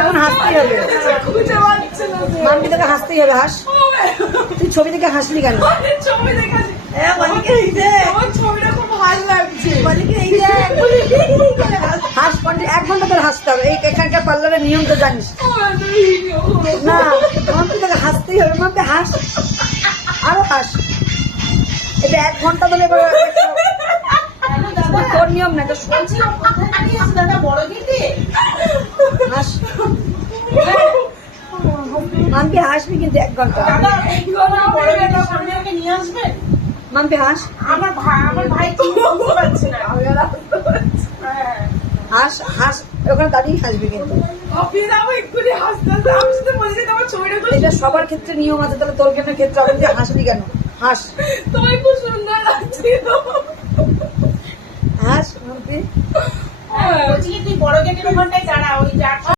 এখন হাসতেই হবে, মাম্পি তোকে হাসতেই হবে। হাস, তুই ছবি দেখে হাসলি কেন? হাস, 1 ঘন্টা ধরে হাসতে হবে। এখানকার পার্লারের নিয়ম তো জানিস না। মাম্পি তোকে হাসতেই হবে। মাম্পি হাস, আরো হাস। এটা 1 ঘন্টা ধরে তোর নিয়ম না, এটা হাস। মাম্পি হাসবি কিন্তু 1 ঘন্টা। মাম্পি হাস, হাস হাস, ওখানে দাঁড়িয়ে হাসবি কিন্তু। এটা সবার ক্ষেত্রে নিয়ম আছে, তাহলে তোর কেন ক্ষেত্রে হবে যে হাসবি কেন? হাস, হাস মাম্পি। তুই বড় গেটের ওখানটায় দাঁড়া, ওই